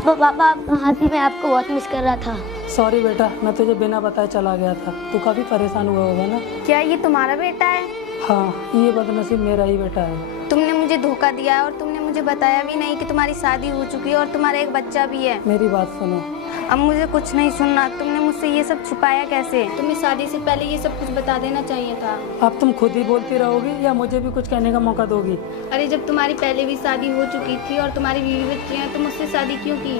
पापा पापा आप कहाँ थी? मैं आपको बहुत मिस कर रहा था। सॉरी बेटा, मैं तुझे बिना बताए चला गया था। तू काफ़ी परेशान हुआ होगा ना? क्या ये तुम्हारा बेटा है? हाँ, ये बदनसीब मेरा ही बेटा है। तुमने मुझे धोखा दिया है और तुमने मुझे बताया भी नहीं कि तुम्हारी शादी हो चुकी है और तुम्हारा एक बच्चा भी है। मेरी बात सुनो। अब मुझे कुछ नहीं सुनना। तुमने मुझसे ये सब छुपाया कैसे? तुम्हें शादी से पहले ये सब कुछ बता देना चाहिए था। अब तुम खुद ही बोलती रहोगी या मुझे भी कुछ कहने का मौका दोगी? अरे जब तुम्हारी पहले भी शादी हो चुकी थी और तुम्हारी बीवी बच्चे हैं तो मुझसे शादी क्यों की?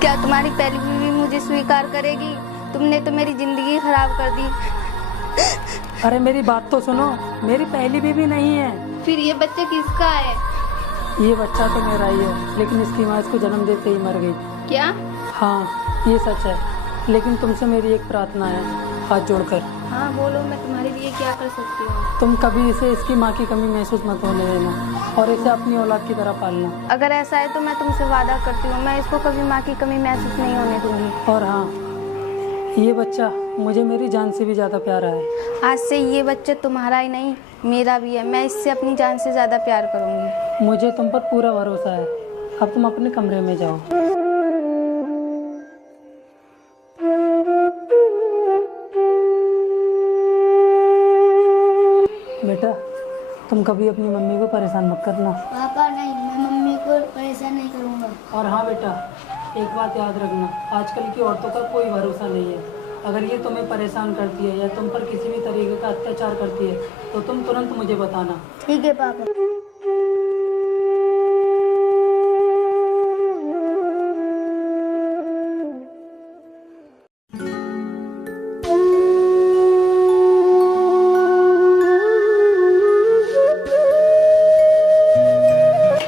क्या तुम्हारी पहली बीवी मुझे स्वीकार करेगी? तुमने तो मेरी जिंदगी खराब कर दी। अरे मेरी बात तो सुनो, मेरी पहली बीवी नहीं है। फिर ये बच्चा किसका है? ये बच्चा तो मेरा ही है, लेकिन इसकी माँ इसको जन्म देते ही मर गई। क्या? हाँ, ये सच है। लेकिन तुमसे मेरी एक प्रार्थना है, हाथ जोड़कर। हाँ बोलो, मैं तुम्हारे लिए क्या कर सकती हूँ? तुम कभी इसे इसकी माँ की कमी महसूस मत होने देना और इसे अपनी औलाद की तरह पालना। अगर ऐसा है तो मैं तुमसे वादा करती हूँ, मैं इसको कभी माँ की कमी महसूस नहीं होने दूंगी। और हाँ, ये बच्चा मुझे मेरी जान से भी ज़्यादा प्यारा है। आज से ये बच्चा तुम्हारा ही नहीं मेरा भी है। मैं इससे अपनी जान से ज़्यादा प्यार करूँगी। मुझे तुम पर पूरा भरोसा है। अब तुम अपने कमरे में जाओ। बेटा, तुम कभी अपनी मम्मी को परेशान मत करना। पापा नहीं, मैं मम्मी को परेशान नहीं करूँगा। और हाँ बेटा, एक बात याद रखना, आजकल की औरतों का कोई भरोसा नहीं है। अगर ये तुम्हें परेशान करती है या तुम पर किसी भी तरीके का अत्याचार करती है तो तुम तुरंत मुझे बताना। ठीक है पापा।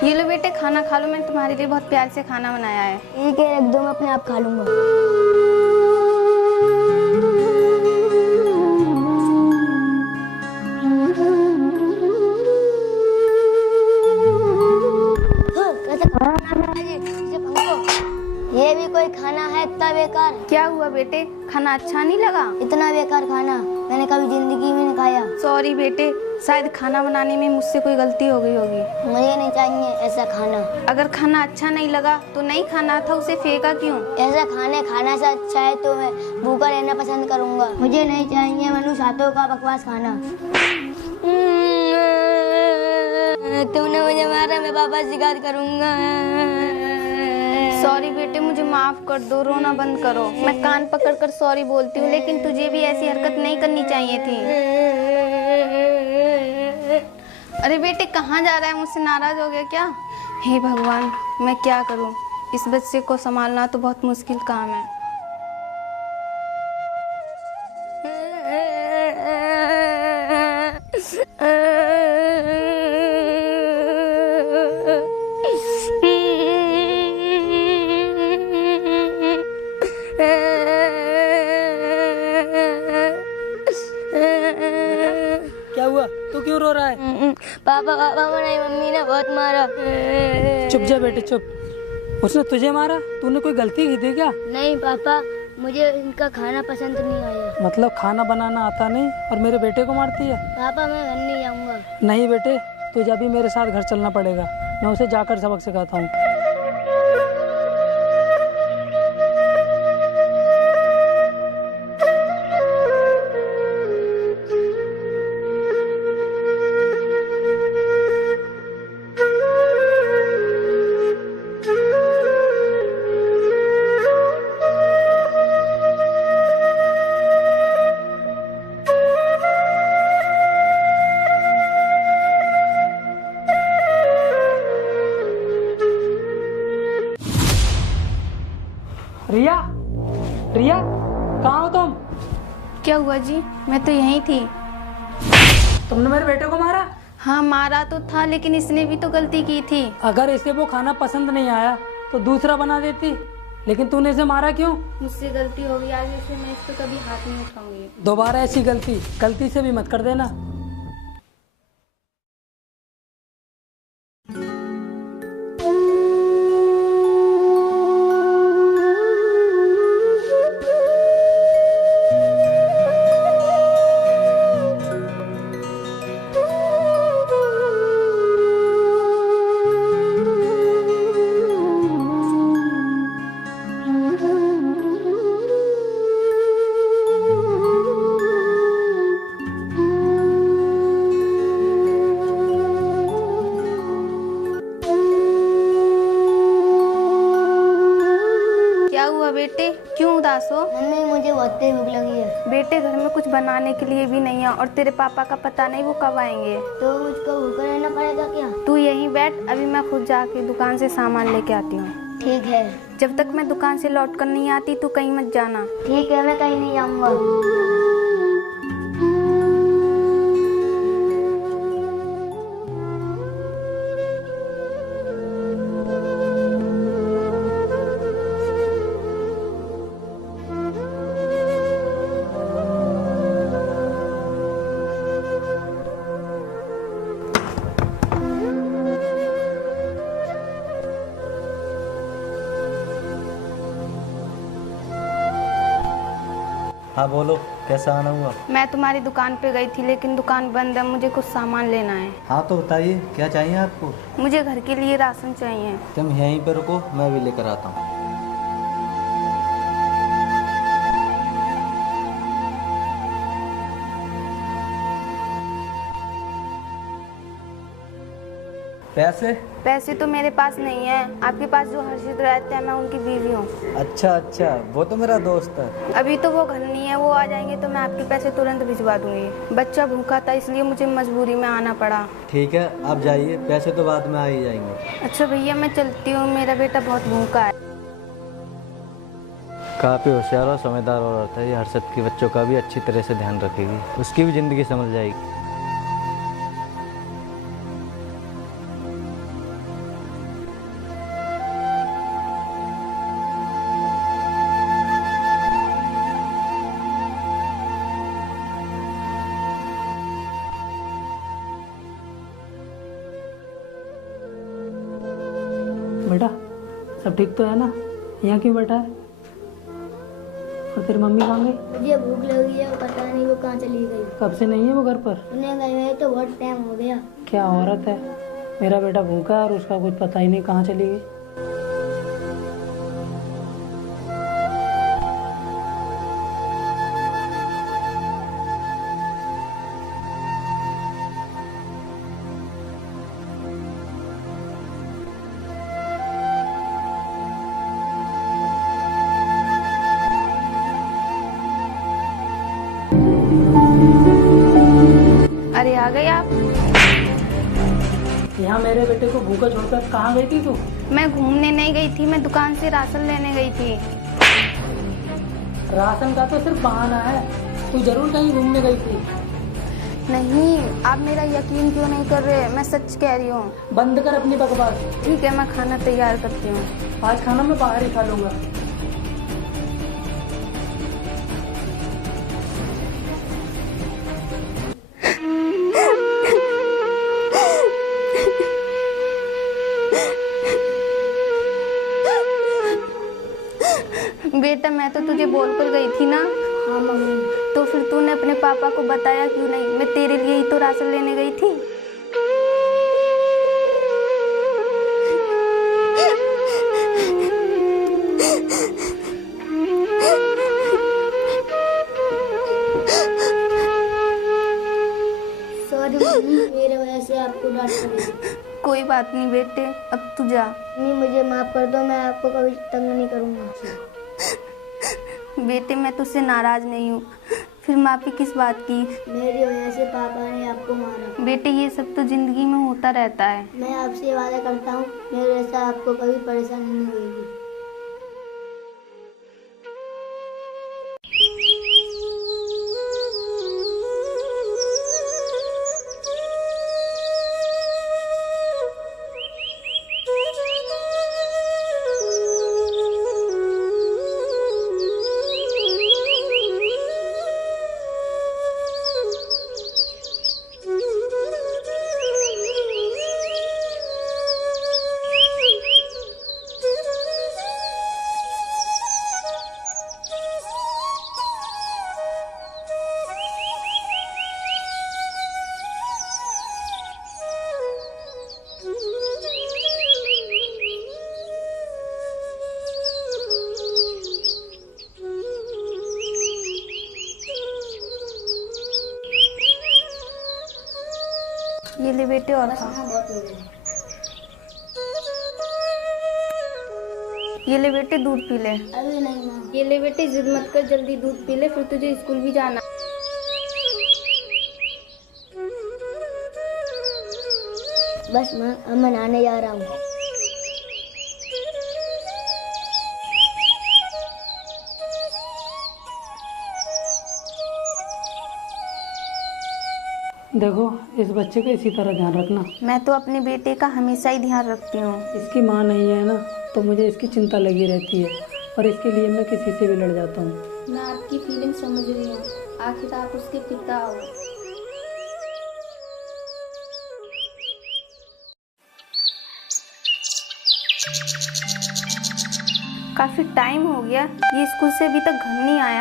ये लो बेटे, खाना खा लो। मैंने तुम्हारे लिए बहुत प्यार से खाना बनाया है। ठीक है, रख दो, मैं अपने आप खा लूँगा। ये भी कोई खाना है? इतना बेकार। क्या हुआ बेटे, खाना अच्छा नहीं लगा? इतना बेकार खाना मैंने कभी जिंदगी में नहीं खाया। सॉरी बेटे, शायद खाना बनाने में मुझसे कोई गलती हो गई होगी। मुझे नहीं चाहिए ऐसा खाना। अगर खाना अच्छा नहीं लगा तो नहीं खाना था, उसे फेंका क्यों? ऐसा खाना से अच्छा है तो मैं भूखा रहना पसंद करूंगा। मुझे नहीं चाहिए मनुष्य हाथों का बकवास खाना। तुमने मुझे मारा, मैं पापा से शिकायत करूंगा। सॉरी बेटे, मुझे माफ कर दो, रोना बंद करो। मैं कान पकड़ कर सॉरी बोलती हूँ, लेकिन तुझे भी ऐसी हरकत नहीं करनी चाहिए थी। अरे बेटे, कहाँ जा रहा है? मुझसे नाराज हो गया क्या? हे भगवान, मैं क्या करूँ? इस बच्चे को संभालना तो बहुत मुश्किल काम है। क्या हुआ? तू क्यों रो रहा है? पापा को नहीं, मम्मी ने बहुत मारा। चुप जा बेटे, चुप। उसने तुझे मारा? तूने कोई गलती की थी क्या? नहीं पापा, मुझे इनका खाना पसंद नहीं आया। मतलब खाना बनाना आता नहीं और मेरे बेटे को मारती है? पापा मैं घर नहीं जाऊंगा। नहीं बेटे, तुझे अभी मेरे साथ घर चलना पड़ेगा। मैं उसे जाकर सबक सिखाता हूँ। रिया, रिया, कहाँ हो तुम? क्या हुआ जी? मैं तो यहीं थी। तुमने मेरे बेटे को मारा? हाँ मारा तो था, लेकिन इसने भी तो गलती की थी। अगर इसे वो खाना पसंद नहीं आया तो दूसरा बना देती, लेकिन तूने इसे मारा क्यों? मुझसे गलती हो गई, आगे से मैं इस पर कभी हाथ नहीं उठाऊंगी। दोबारा ऐसी गलती से भी मत कर देना। बेटे, क्यों उदास हो? मम्मी मुझे बहुत तेज भूख लगी है। बेटे घर में कुछ बनाने के लिए भी नहीं है और तेरे पापा का पता नहीं वो कब आएंगे। तो मुझको भूखा रहना पड़ेगा क्या? तू यहीं बैठ, अभी मैं खुद जाके दुकान से सामान लेके आती हूँ। ठीक है। जब तक मैं दुकान से लौट कर नहीं आती तू कहीं मत जाना। ठीक है, मैं कहीं नहीं जाऊँगा। हाँ बोलो, कैसा आना हुआ? मैं तुम्हारी दुकान पे गई थी लेकिन दुकान बंद है, मुझे कुछ सामान लेना है। हाँ तो बताइए, क्या चाहिए आपको? मुझे घर के लिए राशन चाहिए। तुम यहीं पे रुको, मैं भी लेकर आता हूँ। पैसे? पैसे तो मेरे पास नहीं है। आपके पास जो हर्षित रहते हैं, मैं उनकी बीवी हूँ। अच्छा, वो तो मेरा दोस्त है। अभी तो वो घर नहीं है, वो आ जाएंगे तो मैं आपके पैसे तुरंत भिजवा दूंगी। बच्चा भूखा था इसलिए मुझे मजबूरी में आना पड़ा। ठीक है, आप जाइए, पैसे तो बाद में आ ही जाएंगे। अच्छा भैया मैं चलती हूँ, मेरा बेटा बहुत भूखा है। काफ़ी होशियार और समझदार औरत है ये। हर्षद के बच्चों का भी अच्छी तरह से ध्यान रखेगी, उसकी भी ज़िंदगी संभल जाएगी। बेटा सब ठीक तो है ना? यहाँ क्यों बैठा है? और तेरी मम्मी कहाँ गई? मुझे भूख लगी है, पता नहीं वो कहाँ चली गई। कब से नहीं है वो घर पर? उन्हें गए हुए तो बहुत टाइम हो गया। क्या औरत है, मेरा बेटा भूखा है और उसका कुछ पता ही नहीं कहाँ चली गई। अरे आ गए आप? यहाँ मेरे बेटे को भूखा छोड़कर कहाँ गई थी तू? मैं घूमने नहीं गई थी, मैं दुकान से राशन लेने गई थी। राशन का तो सिर्फ बहाना है, तू जरूर कहीं घूमने गई थी। नहीं, आप मेरा यकीन क्यों नहीं कर रहे? मैं सच कह रही हूँ। बंद कर अपनी बकवास। ठीक है, मैं खाना तैयार करती हूँ। आज खाना मैं बाहर ही खा लूंगा। बेटा मैं तो तुझे बोलकर गई थी ना। हाँ मम्मी। तो फिर तूने अपने पापा को बताया क्यों नहीं? मैं तेरे लिए ही तो राशन लेने गई थी। सॉरी मम्मी, मेरे वजह से आपको डांट पड़ी। कोई बात नहीं बेटे, अब तू जा। मम्मी मुझे माफ कर दो, मैं आपको कभी तंग नहीं करूँगा। बेटे मैं तुझसे नाराज नहीं हूँ, फिर माफी किस बात की? मेरी वजह से पापा ने आपको मारा। बेटे ये सब तो जिंदगी में होता रहता है। मैं आपसे वादा करता हूँ मेरे वजह से आपको कभी परेशानी नहीं होगी। ये ले बेटे और खा। बहुत हो गया। ये ले बेटे दूध पी ले। अभी नहीं माँ। ये ले बेटे जिद मत कर, जल्दी दूध पी ले, फिर तुझे स्कूल भी जाना। बस माँ, अब मैं नहाने जा रहा हूँ। देखो, इस बच्चे का इसी तरह ध्यान रखना। मैं तो अपने बेटे का हमेशा ही ध्यान रखती हूँ। इसकी माँ नहीं है ना, तो मुझे इसकी चिंता लगी रहती है, और इसके लिए मैं किसी से भी लड़ जाता हूँ। मैं आपकी फीलिंग समझ रही हूँ, आखिर आप उसके पिता हो। काफी टाइम हो गया, ये स्कूल से अभी तक घर नहीं आया।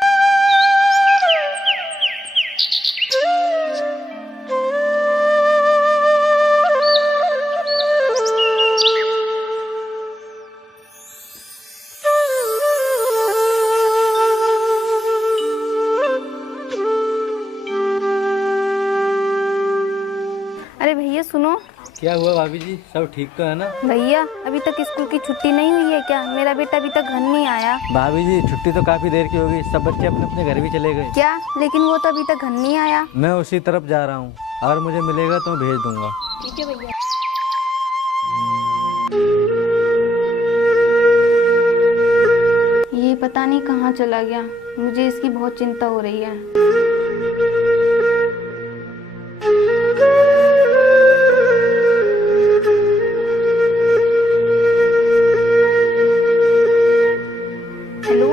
अरे भैया सुनो। क्या हुआ भाभी जी, सब ठीक तो है ना? भैया अभी तक स्कूल की छुट्टी नहीं हुई है क्या? मेरा बेटा अभी तक घर नहीं आया। भाभी जी छुट्टी तो काफी देर की होगी, सब बच्चे अपने अपने घर भी चले गए। क्या? लेकिन वो तो अभी तक घर नहीं आया। मैं उसी तरफ जा रहा हूँ, अगर मुझे मिलेगा तो मैं भेज दूंगा। ठीक है भैया। ये पता नहीं कहाँ चला गया, मुझे इसकी बहुत चिंता हो रही है। हेलो,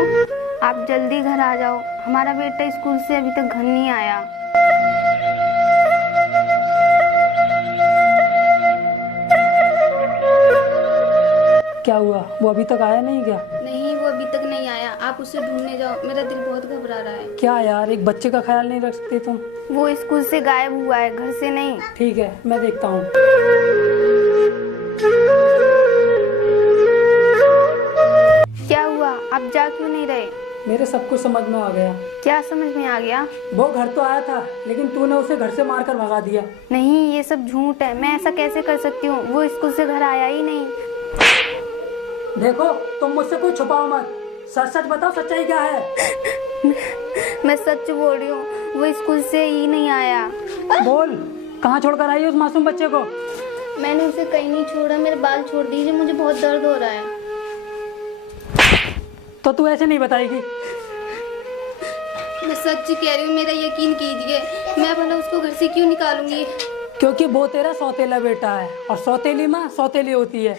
आप जल्दी घर आ जाओ, हमारा बेटा स्कूल से अभी तक घर नहीं आया। क्या हुआ, वो अभी तक आया नहीं क्या? नहीं, वो अभी तक नहीं आया, आप उसे ढूंढने जाओ, मेरा दिल बहुत घबरा रहा है। क्या यार, एक बच्चे का ख्याल नहीं रख सकती तुम? वो स्कूल से गायब हुआ है, घर से नहीं। ठीक है, मैं देखता हूँ। क्या हुआ, आप जा क्यों नहीं रहे? मेरे सब कुछ समझ में आ गया। क्या समझ में आ गया? वो घर तो आया था, लेकिन तूने उसे घर से मारकर भगा दिया। नहीं, ये सब झूठ है, मैं ऐसा कैसे कर सकती हूँ? वो स्कूल से घर आया ही नहीं। देखो, तुम मुझसे कुछ छुपाओ मत, सच सच बताओ, सच्चाई क्या है? मैं सच बोल रही हूँ, वो स्कूल से ही नहीं आया। बोल, कहाँ छोड़कर आई है उस मासूम बच्चे को? मैंने उसे कहीं नहीं छोड़ा, मेरे बाल छोड़ दीजिए, मुझे बहुत दर्द हो रहा है। तो तू ऐसे नहीं बताएगी? मैं सच कह रही हूँ, मेरा यकीन कीजिए, मैं भला उसको घर से क्यों निकालूंगी? क्योंकि वो तेरा सौतेला बेटा है, और सौतेली माँ सौतेली होती है।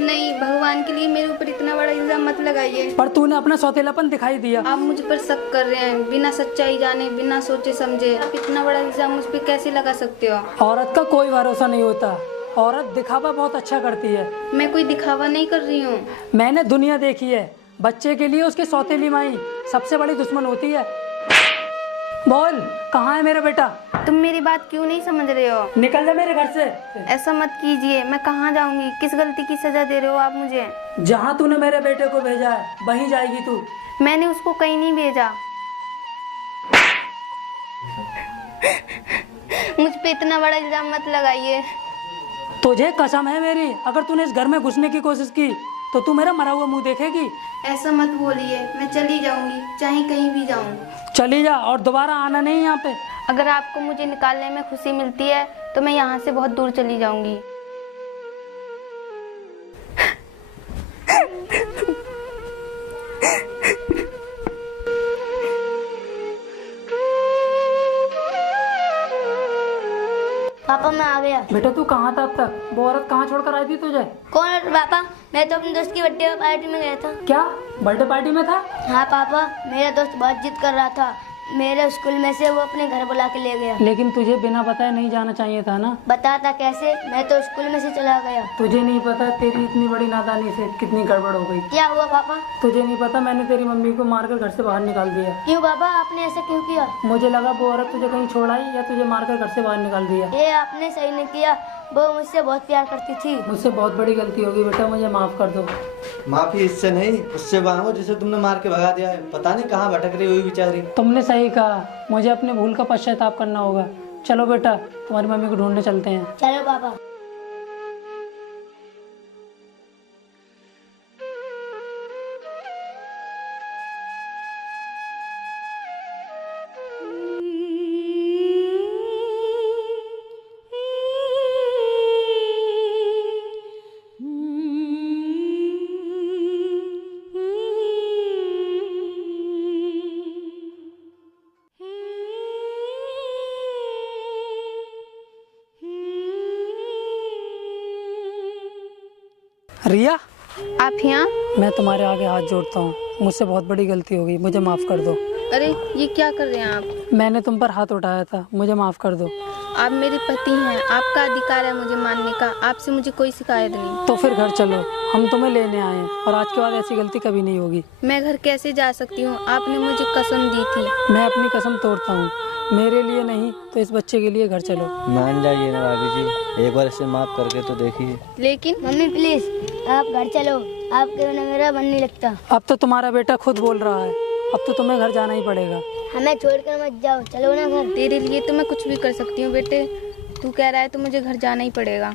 नहीं, भगवान के लिए मेरे ऊपर इतना बड़ा इल्जाम मत लगाइए। पर तूने अपना सौतेलापन दिखाई दिया। आप मुझ पर शक कर रहे हैं, बिना सच्चाई जाने, बिना सोचे समझे। आप इतना बड़ा इल्जाम मुझ पर कैसे लगा सकते हो? औरत का कोई भरोसा नहीं होता, औरत दिखावा बहुत अच्छा करती है। मैं कोई दिखावा नहीं कर रही हूँ। मैंने दुनिया देखी है, बच्चे के लिए उसकी सौतेली माई सबसे बड़ी दुश्मन होती है। बोल, कहाँ है मेरा बेटा? तुम मेरी बात क्यों नहीं समझ रहे हो? निकल जा मेरे घर से। ऐसा मत कीजिए, मैं कहाँ जाऊंगी? किस गलती की सजा दे रहे हो आप मुझे? जहाँ तूने मेरे बेटे को भेजा है, वहीं जाएगी तू। मैंने उसको कहीं नहीं भेजा। मुझ पे इतना बड़ा इल्जाम मत लगाइए। तुझे कसम है मेरी, अगर तूने इस घर में घुसने की कोशिश की तो तू मेरा मरा हुआ मुंह देखेगी। ऐसा मत बोलिए, मैं चली जाऊंगी, चाहे कहीं भी जाऊं। चली जा, और दोबारा आना नहीं यहाँ पे। अगर आपको मुझे निकालने में खुशी मिलती है तो मैं यहाँ से बहुत दूर चली जाऊंगी। पापा मैं आ गया। बेटा तू कहाँ था अब तक? वो औरत कहाँ छोड़कर आई थी तुझे? कौन है पापा? मैं तो अपने दोस्त की बर्थडे पार्टी में गया था। क्या बर्थडे पार्टी में था? हाँ पापा, मेरा दोस्त बहुत जिद कर रहा था, मेरे स्कूल में से वो अपने घर बुला के ले गया। लेकिन तुझे बिना बताए नहीं जाना चाहिए था ना। बताता कैसे, मैं तो स्कूल में से चला गया। तुझे नहीं पता तेरी इतनी बड़ी नादानी से कितनी गड़बड़ हो गई। क्या हुआ पापा? तुझे नहीं पता, मैंने तेरी मम्मी को मारकर घर से बाहर निकाल दिया। क्यों पापा, आपने ऐसा क्यों किया? मुझे लगा वो औरत तुझे कहीं छोड़ आई या तुझे मारकर घर से बाहर निकाल दिया। ये आपने सही नहीं किया, वो मुझसे बहुत प्यार करती थी। मुझसे बहुत बड़ी गलती होगी बेटा, मुझे माफ कर दो। माफी इससे नहीं, उससे मांगो जिसे तुमने मार के भगा दिया है। पता नहीं कहाँ भटक रही हुई बेचारी। तुमने सही कहा, मुझे अपने भूल का पश्चाताप करना होगा। चलो बेटा, तुम्हारी मम्मी को ढूंढने चलते हैं। चलो पापा। रिया, आप यहाँ? मैं तुम्हारे आगे हाथ जोड़ता हूँ, मुझसे बहुत बड़ी गलती हो गई, मुझे माफ़ कर दो। अरे ये क्या कर रहे हैं आप? मैंने तुम पर हाथ उठाया था, मुझे माफ़ कर दो। आप मेरे पति हैं, आपका अधिकार है मुझे मानने का, आपसे मुझे कोई शिकायत नहीं। तो फिर घर चलो, हम तुम्हें लेने आए हैं और आज के बाद ऐसी गलती कभी नहीं होगी। मैं घर कैसे जा सकती हूँ? आपने मुझे कसम दी थी। मैं अपनी कसम तोड़ता हूँ, मेरे लिए नहीं तो इस बच्चे के लिए घर चलो। मान जाइए ना भाभी जी, एक बार इसे माफ़ करके तो देखिए। लेकिन मम्मी प्लीज आप घर चलो, आपके बिना मेरा मन नहीं लगता। अब तो तुम्हारा बेटा खुद बोल रहा है, अब तो तुम्हें घर जाना ही पड़ेगा। हमें छोड़कर मत जाओ, चलो ना घर। तेरे लिए तो मैं कुछ भी कर सकती हूँ बेटे, तू कह रहा है तो मुझे घर जाना ही पड़ेगा।